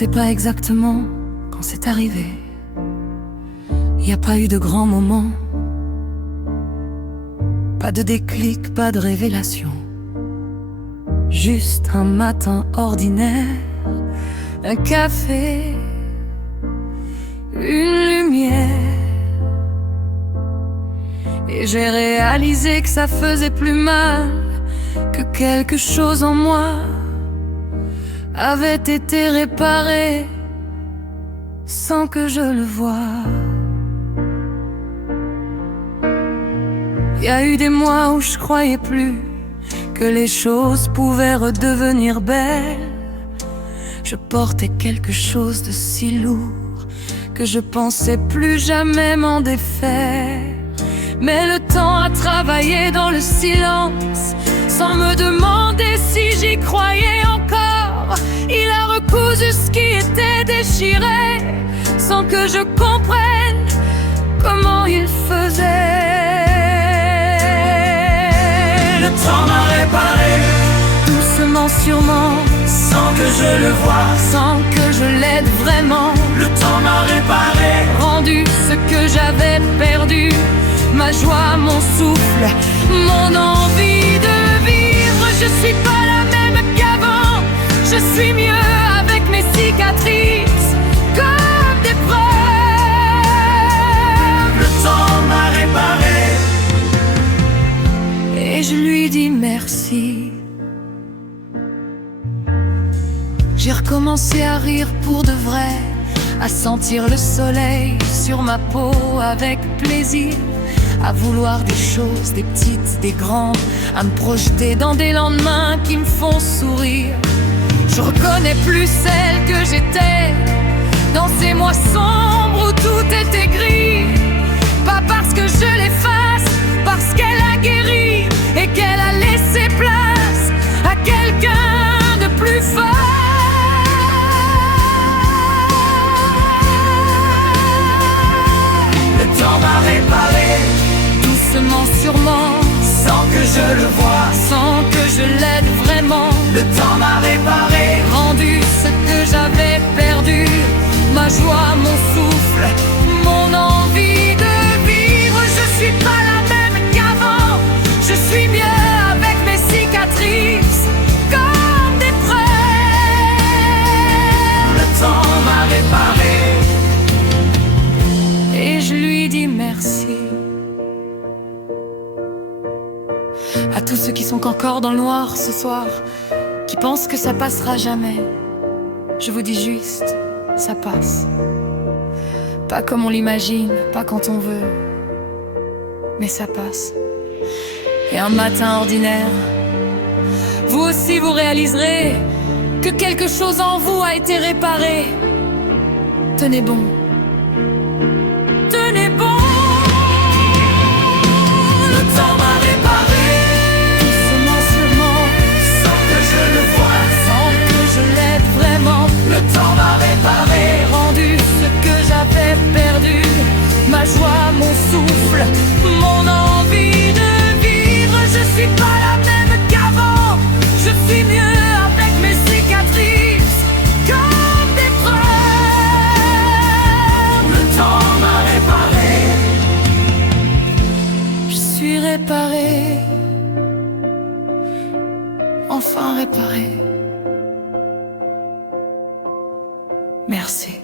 sais pas exactement quand c'est arrivé. Y a pas eu de grand moment, pas de déclic, pas de révélation. Juste un matin ordinaire, un café, une lumière. Et j'ai réalisé que ça faisait plus mal, que quelque chose en moi avait été réparé sans que je le voie. Y a eu des mois où je croyais plus que les choses pouvaient redevenir belles. Je portais quelque chose de si lourd que je pensais plus jamais m'en défaire. Mais le temps a travaillé dans le silence, sans me demander si j'y croyais encore. Il a recousu ce qui était déchiré, sans que je comprenne comment il faisait. Le temps m'a réparé, doucement sûrement, sans que je le voie, sans que je l'aide vraiment. Le temps m'a réparé, rendu ce que j'avais perdu, ma joie, mon souffle, mon envie de vivre. Je suis pas la même qu'avant, je suis mieux avec mes cicatrices, comme des preuves. Le temps m'a réparé, et je lui dis merci. J'ai recommencé à rire pour de vrai, à sentir le soleil sur ma peau avec plaisir, à vouloir des choses, des petites, des grandes, à me projeter dans des lendemains qui me font sourire. Je reconnais plus celle que j'étais dans ces mois sombres où tout était gris. Pas parce que je l'efface, parce qu'elle a guéri et qu'elle a laissé place à quelqu'un de plus fort. le temps m'a réparé, Doucement sûrement, sans que je le voie, sans que je l'aide vraiment. Le temps m'a réparé, Rendu ce que j'avais perdu, ma joie, mon souffle, mon envie de vivre. Je suis pas la même qu'avant, je suis mieux avec mes cicatrices, comme des preuves. le temps m'a réparé, Et je lui dis merci. À tous ceux qui sont encore dans le noir ce soir, qui pensent que ça passera jamais, je vous dis juste, ça passe. Pas comme on l'imagine, pas quand on veut, mais ça passe. Et un matin ordinaire, vous aussi vous réaliserez que quelque chose en vous a été réparé. Tenez bon. Tenez bon. le temps m'a réparé, Doucement sûrement, sans que je le voie, sans que je l'aide vraiment. le temps m'a réparé, Rendu ce que j'avais perdu, ma joie, mon souffle, mon envie de vivre. Je suis pas la même qu'avant, je suis mieux avec mes cicatrices, comme des preuves. le temps m'a réparé, Je suis réparé, enfin réparé. Merci.